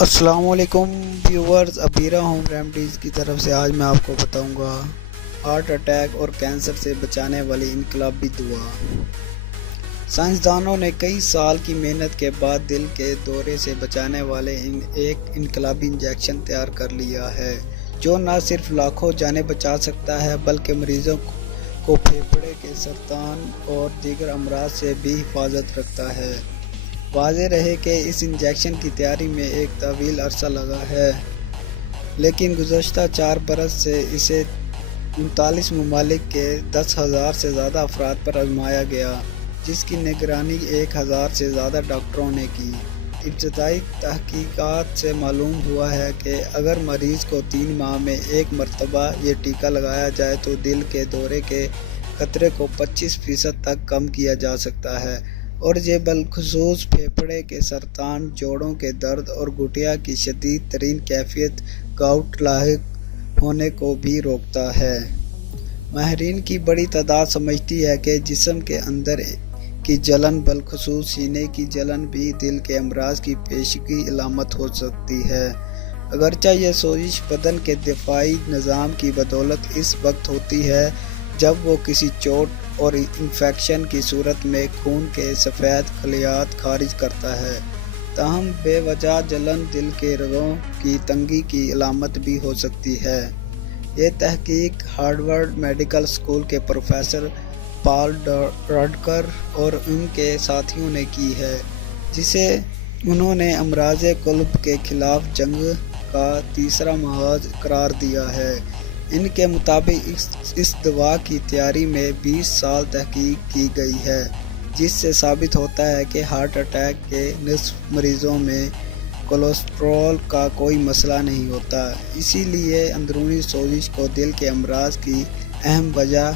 السلام علیکم viewers, ابیرہ home remedies کی طرف سے آج میں آپ کو بتاؤں گا ہارٹ اٹیک اور کینسر سے بچانے والی انقلابی دوا۔ سائنسدانوں نے کئی سال کی محنت کے بعد دل کے دورے سے بچانے والے ایک انقلابی انجیکشن تیار کر لیا ہے جو نہ صرف لاکھوں جانیں بچا سکتا ہے بلکہ مریضوں کو پھیپھڑے کے سرطان اور دیگر امراض سے بھی حفاظت رکھتا ہے۔ واضح رہے کہ اس انجیکشن کی تیاری میں ایک طویل عرصہ لگا ہے، لیکن گزشتہ 4 برس سے اسے 39 ممالک کے 10,000 سے زیادہ افراد پر آزمایا گیا، جس کی نگرانی 1,000 سے زیادہ ڈاکٹروں نے کی۔ ابتدائی تحقیقات سے معلوم ہوا ہے کہ اگر مریض کو 3 ماہ میں ایک مرتبہ یہ ٹیکہ لگایا جائے تو دل کے دورے کے خطرے کو 25% تک کم کیا جا سکتا ہے، اور یہ بالخصوص پھیپھڑے کے سرطان، جوڑوں کے درد اور گٹھیا کی شدید ترین کیفیت گاؤٹ لاحق ہونے کو بھی روکتا ہے۔ ماہرین کی بڑی تعداد سمجھتی ہے کہ جسم کے اندر کی جلن، بالخصوص سینے کی جلن بھی دل کے امراض کی پیشگی علامت ہو سکتی ہے۔ اگرچہ یہ سوزش بدن کے دفاعی نظام کی بدولت اس وقت ہوتی ہے جب وہ کسی چوٹ اور انفیکشن کی صورت میں خون کے سفید خلیات خارج کرتا ہے، تاہم بے وجہ جلن دل کے رگوں کی تنگی کی علامت بھی ہو سکتی ہے۔ یہ تحقیق ہارورڈ میڈیکل اسکول کے پروفیسر پال راڈکر اور ان کے ساتھیوں نے کی ہے، جسے انہوں نے امراض قلب کے خلاف جنگ کا تیسرا محاذ قرار دیا ہے۔ ان کے مطابق اس دوا کی تیاری میں 20 سال تحقیق کی گئی ہے، جس سے ثابت ہوتا ہے کہ ہارٹ اٹیک کے نصف مریضوں میں کولیسٹرول کا کوئی مسئلہ نہیں ہوتا، اسی لیے اندرونی سوزش کو دل کے امراض کی اہم وجہ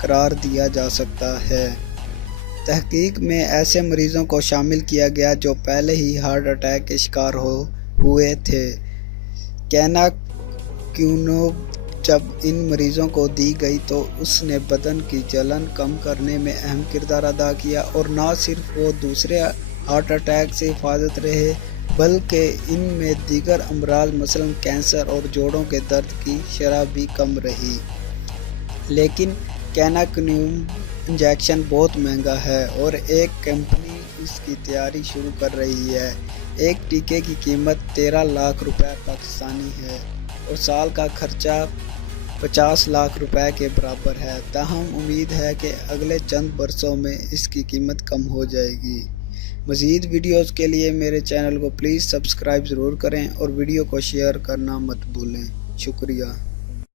قرار دیا جا سکتا ہے۔ تحقیق میں ایسے مریضوں کو شامل کیا گیا جو پہلے ہی ہارٹ اٹیک کے شکار ہوئے تھے۔ کیناکینوب جب ان مریضوں کو دی گئی تو اس نے بدن کی جلن کم کرنے میں اہم کردار ادا کیا، اور نہ صرف وہ دوسرے ہارٹ اٹیک سے حفاظت رہے بلکہ ان میں دیگر امراض مثلاً کینسر اور جوڑوں کے درد کی شرح بھی کم رہی۔ لیکن کیناکینوب انجیکشن بہت مہنگا ہے اور ایک کمپنی اس کی تیاری شروع کر رہی ہے۔ ایک ٹیکے کی قیمت 13 لاکھ روپے پاکستانی ہے اور سال کا خرچہ 50 لاکھ روپے کے برابر ہے، تاہم امید ہے کہ اگلے چند برسوں میں اس کی قیمت کم ہو جائے گی۔ مزید ویڈیوز کے لیے میرے چینل کو پلیز سبسکرائب ضرور کریں اور ویڈیو کو شیئر کرنا مت بھولیں۔ شکریہ۔